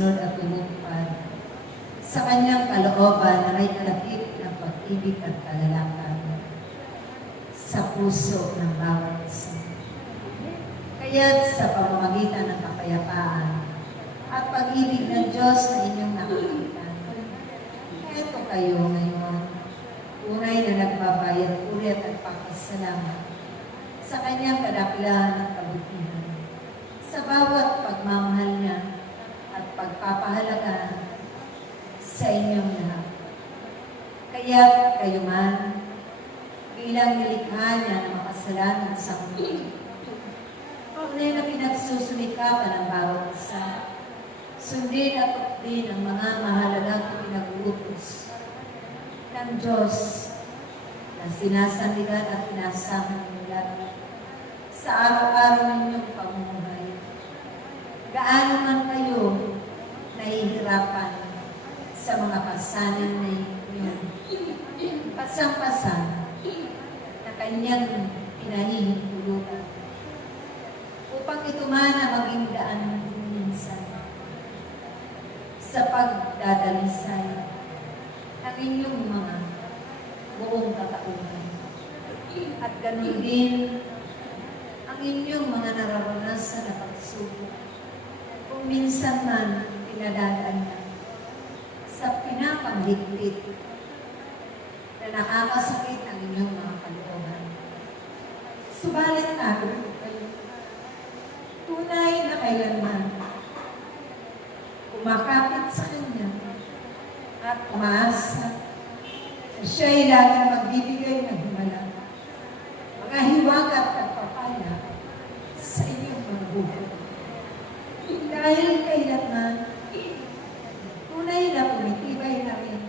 sumusunod at tumutupad sa kanyang kalooban na may kalakip ng pag-ibig at kagalakan sa puso ng bawat isa. Kaya't sa pamamagitan ng kapayapaan at pag-ibig ng Diyos na inyong nakikita, eto kayo ngayon, tunay na nagbabayad ulit at pagkasalamat sa kanyang kadakilaan at kabutihan, sa bawat pagmamahal niya at pagpapahalaga sa inyong lahat. Kaya't kayo man, bilang nilikha niya na makasalanan sa mundo, tunay na pinagsusumikapan ng bawat isa, sundin at tuklin ang mga mahalagang pinag-uutos ng Diyos na sinasandigan at pinasama nila sa araw-araw ninyong pamumuhay. Gaano man kayo nahihirapan sa mga pasanan na iyon, pasang-pasan na kanyang pinahihintulutan upang ito man na maging daan minsan sa pagdadalisay ng inyong mga buong katauhan. At ganun din ang inyong mga nararanasan na pagsubok kung minsan man pinadadaan na sa pinapanghigpit na nakakasakit ang inyong mga kalooban. Subalit natin kayo, tunay na kailanman kumakapit sa Kanya at umaasa na siya'y laging magbibigay ng himala, mga hiwaga at pagpapala sa inyong mga buhay. Dahil kailanman, tunay na pumitibay na rin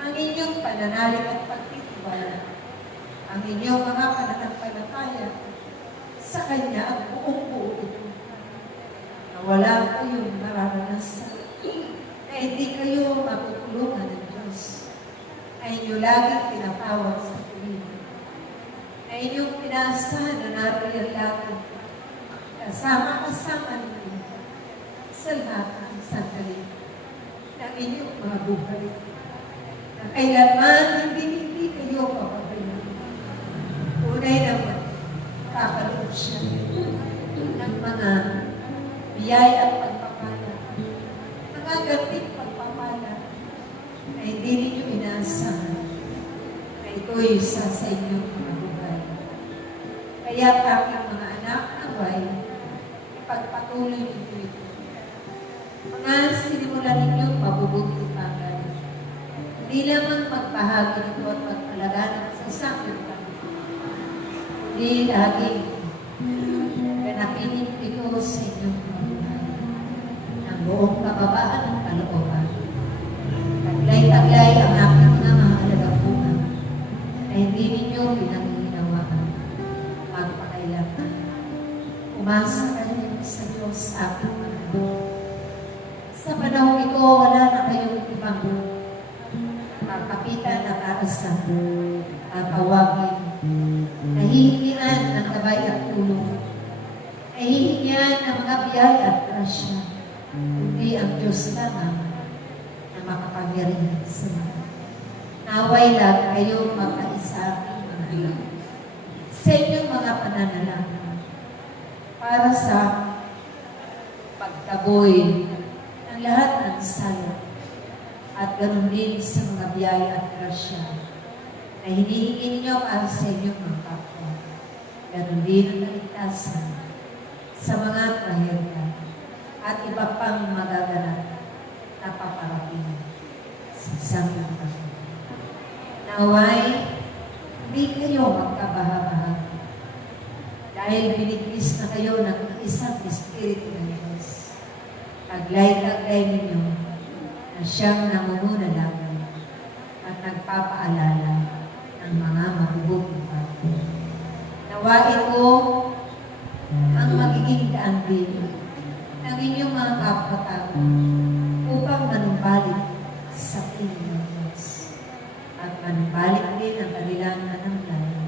ang inyong pananalig at pagtitiwala, ang inyong mga pananampalataya sa Kanya ang buong-buo ito. Na wala kayong mararanasan, na hindi kayo matutulungan ng Diyos, na inyo laging pinapawag sa tuwina, na inyong pinaasahan na naroon lagi, kasama-kasama ninyo sa lahat ng sandali ng inyong mga buhay, na kailanman hindi kayo papabayaan. Tunay naman, kakaloob siya ng mga biyaya at pagpapala, nangaganting pagpapala na hindi ninyo inaasahan na ito'y isa sa inyong mga buhay. Kaya aking mga anak naway, ipagpatuloy ninyo ito. Mga sinimulan ninyong mabubuting bagay, hindi lamang magpahagi nito at magpalaganap sa isang lupa, hindi laging ganapin ito sa inyong buhay ng buong kababaan at kalooban. Taglay-taglay ang aking mga mahalagang bunga na hindi ninyo pinanghihinawaan magpakailanman. Umasa kayo sa Diyos aking mga bunga. Sa panahon ito, wala na kayong ibang kakapitan at arasan at tawagin. Nahihingian ng gabay at tulong. Nahihingian ng mga biyaya at grasya. Kundi ang Diyos lamang na makapangyarihan sa mga. Naway lang kayo magkaisa aking mga anak sa inyong mga pananalangin para sa pagtaboy ng lahat ng sala at ganoon din sa mga biyaya at grasya na hinihingi ninyo para sa inyong mga kapwa. Ganoon din ang naligtasan sa mga trahedya at iba pang magaganap na paparating sa isang lugar. Naway, hindi kayo magkabaha-baha dahil binigis na kayo ng isang Espiritu ng Diyos. Taglay-taglay ninyo na siyang nangungunalan at nagpapaalala ng mga mabubuting bagay. Nawa ito ang magiging daan din ng inyong mga kapatao upang manumbalik sa piling ng Diyos at manumbalik din ang kanilang nanamlay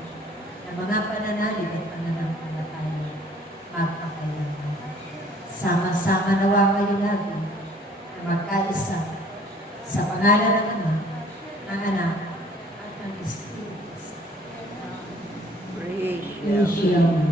na mga pananalig at pananampalataya magpakailangan. Sama-sama nawa kayo lagi ngalan ng Ama, ng Anak, at ng Espiritu Santo. Praise Praise you, Lord.